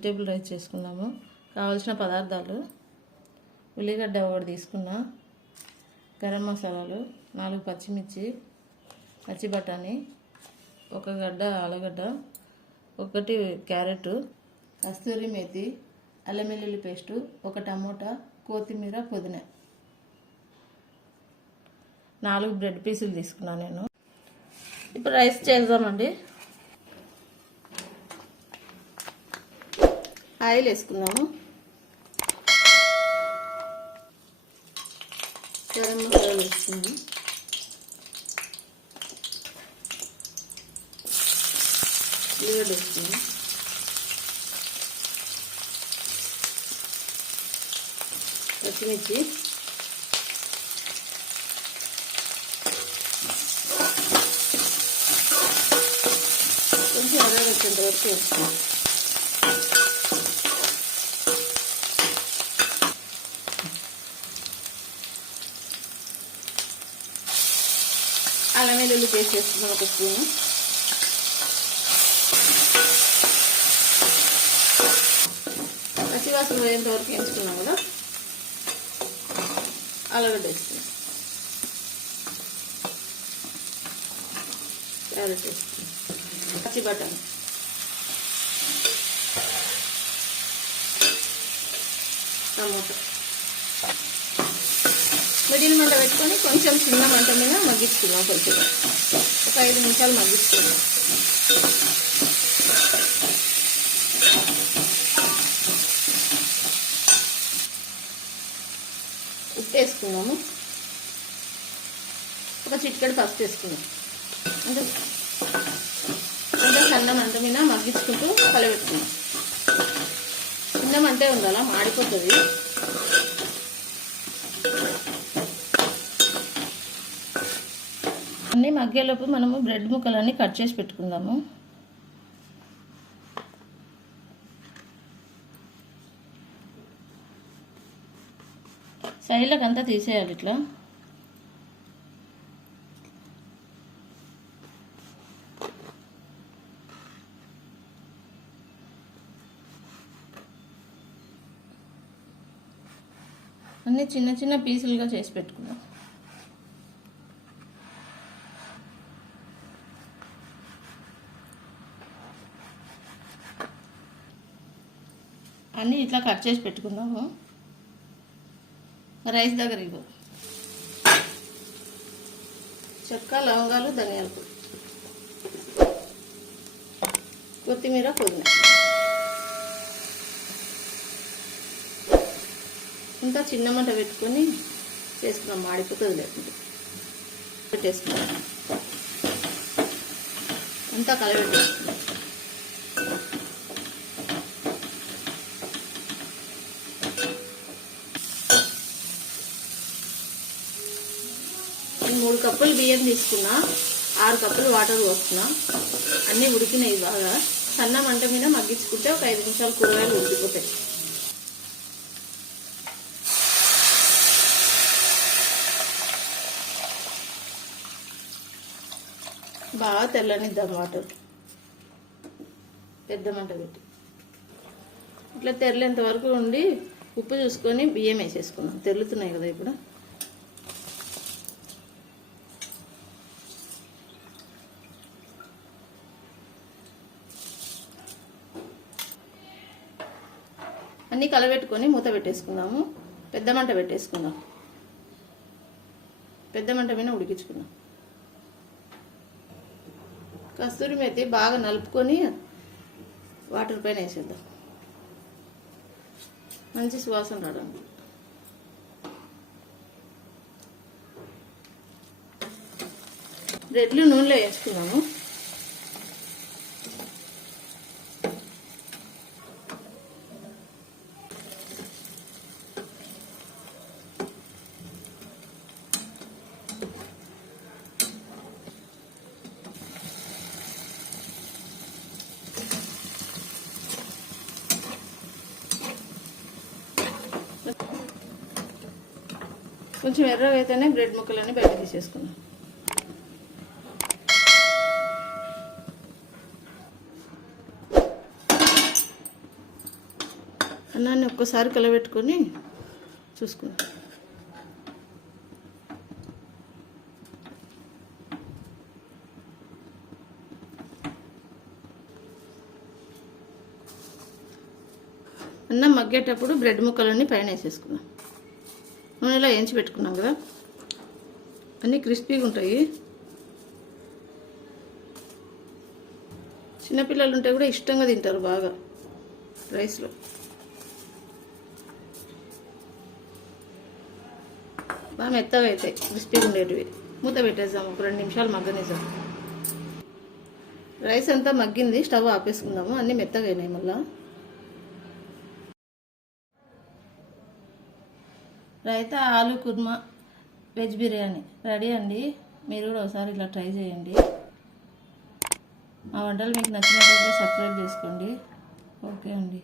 Vegetable rice చేసుకున్నాము. కావాల్సిన పదార్థాలు: ఉల్లిగడ్డ ఒకటి తీసుకున్నా, గరం మసాలాలు, 4 పచ్చిమిర్చి, పచ్చి బఠానీ, 1 గడ్డ ఆలుగడ్డ, 1 క్యారెట్, కస్తూరి మేతి, అల్లం వెల్లుల్లి పేస్టు, 1 టమోటా, కొత్తిమీర, పుదీనా, 4 బ్రెడ్ పీసులు తీసుకున్నాను నేను. ఇప్పుడు రైస్ చేద్దామండి. ఆయిల్ వేసుకున్నాము, గరం మసాలా వేసుకున్నాము, ఉల్లిగడ్డ వేసుకున్నాము, పచ్చిమిర్చి, కొంచెం ఎర్రగొచ్చేంత వరకు వేసుకున్నాం. అల్లం వెల్లుల్లి పేస్ట్ వేసుకున్నాం 1 స్పూను. పచ్చివాసన పోయేంత వరకు వేసుకున్నాం కదా. ఆలుగడ్డ వేసుకున్నాం, క్యారెట్ వేసుకున్నాం, పచ్చి బఠానీ, టమోటా. మిడిల్ మంట పెట్టుకొని కొంచెం చిన్న మంట మీద మగ్గించుకున్నాం. కొంచెం ఒక 5 నిమిషాలు మగ్గించుకున్నాం. ఉప్పు వేసుకున్నాము, ఒక చిటికెడు పసుపు వేసుకున్నాం. అంటే కొంచెం సన్న మంట మీద మగ్గించుకుంటూ కలబెట్టుకున్నాం. చిన్న మంటే ఉండాలా, మాడిపోతుంది. అన్నీ మగ్గేలోపు మనము బ్రెడ్ ముక్కలన్నీ కట్ చేసి పెట్టుకుందాము. సైడ్లకు అంతా తీసేయాలి ఇట్లా. అన్నీ చిన్న చిన్న పీసులుగా చేసి పెట్టుకుందాం. అన్నీ ఇట్లా కట్ చేసి పెట్టుకుందాము. రైస్ దగ్గర ఇవ్వు. చెక్క, లవంగాలు, ధనియాల పొడి, కొత్తిమీర, పుదీనా. ఇంకా చిన్న మంట పెట్టుకొని చేసుకున్నాం, మాడిపోతుంది లేకుంటే. పెట్టేసుకున్నాం, అంతా కలబెట్టేసుకున్నాం. నేను 3 కప్పులు బియ్యం తీసుకున్నా, 6 కప్పులు వాటర్ పోస్తున్నా. అన్నీ ఉడికినాయి బాగా. సన్న మంట మీద మగ్గించుకుంటే ఒక 5 నిమిషాలు కూరగాయలు ఉడికిపోతాయి. బాగా తెల్లనిద్దాం వాటర్, పెద్ద మంట పెట్టి. ఇట్లా తెరలేంత వరకు ఉండి ఉప్పు చూసుకొని బియ్యం వేసేసుకున్నాం. తెరులుతున్నాయి కదా ఇప్పుడు. అన్నీ కలబెట్టుకొని మూత పెట్టేసుకుందాము. పెద్ద మంట పెట్టేసుకుందాం. పెద్ద మంట మీద ఉడికించుకుందాం. కస్తూరి మేతి బాగా నలుపుకొని వాటర్ పైన వేసేద్దాం. మంచి సువాసన రావడానికి. బ్రెడ్లు నూనెలో వేసుకున్నాము. కొంచెం ఎర్రగా అయితేనే బ్రెడ్ ముక్కలన్నీ బయట తీసేసుకున్నాం. అన్నాన్ని ఒక్కసారి కలబెట్టుకొని చూసుకుందాం. అన్నం మగ్గేటప్పుడు బ్రెడ్ ముక్కలన్నీ పైన వేసేసుకున్నాం. నూనెలో వేయించి పెట్టుకున్నాం కదా, అన్నీ క్రిస్పీగా ఉంటాయి. చిన్నపిల్లలు ఉంటే కూడా ఇష్టంగా తింటారు బాగా రైస్లో. బాగా మెత్తగా అవుతాయి, క్రిస్పీగా ఉండేటివి. మూత పెట్టేద్దాం, ఒక 2 నిమిషాలు మగ్గనిద్దాం. రైస్ అంతా మగ్గింది, స్టవ్ ఆపేసుకుందాము. అన్నీ మెత్తగా అయినాయి. మళ్ళీ రైతా ఆలు కుర్మా వెజ్ బిర్యానీ రెడీ అండి. మీరు కూడా ఒకసారి ఇట్లా ట్రై చేయండి. మా వంటలు మీకు నచ్చినట్లయితే సబ్స్క్రైబ్ చేసుకోండి. ఓకే అండి.